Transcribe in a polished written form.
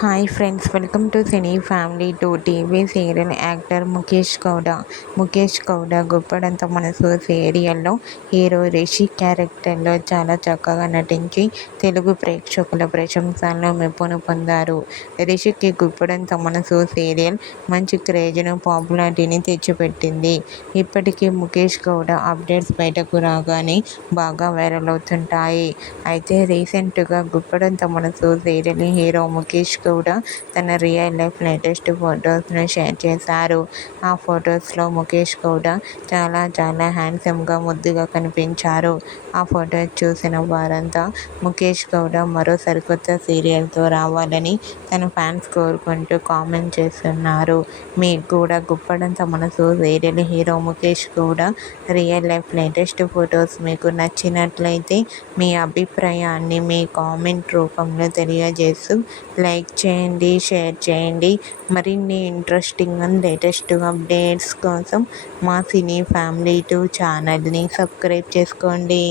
Hi friends, welcome to cine family two. TV serial actor Mukesh Gowda. Mukesh Gowda Guppedantha Manasu సీరియల్లో hero Rishi క్యారెక్టర్లో చాలా చక్కగా నటించి తెలుగు ప్రేక్షకుల ప్రశంసలను మెప్పును పొందారు. రిషికి గుప్పడంత మనసు సీరియల్ మంచి క్రేజ్ను, పాపులారిటీని తెచ్చిపెట్టింది. ఇప్పటికీ ముఖేష్ గౌడ అప్డేట్స్ బయటకు రాగానే బాగా వైరల్ అవుతుంటాయి. అయితే రీసెంట్గా గుప్పడంత మనసు సీరియల్ హీరో ముఖేష్ గౌడ తన రియల్ లైఫ్ లేటెస్ట్ ఫొటోస్ను షేర్ చేశారు. ఆ ఫొటోస్లో ముఖేష్ గౌడ చాలా చాలా హ్యాండ్సమ్గా, ముద్దుగా కనిపించారు. ఆ ఫొటోస్ చూసిన వారంతా ముఖేష్ గౌడ మరో సరికొత్త సీరియల్తో రావాలని తన ఫ్యాన్స్ కోరుకుంటూ కామెంట్ చేస్తున్నారు. మీకు కూడా Guppedantha Manasu serial hero Mukesh Gowda real life latest photos మీకు నచ్చినట్లయితే మీ అభిప్రాయాన్ని మీ కామెంట్ రూపంలో తెలియజేస్తూ లైక్ చేయండి, షేర్ చేయండి. మరిన్ని ఇంట్రెస్టింగ్ అండ్ లేటెస్ట్ అప్డేట్స్ కోసం మా సినీ ఫ్యామిలీ 2 ఛానల్ని సబ్స్క్రైబ్ చేసుకోండి.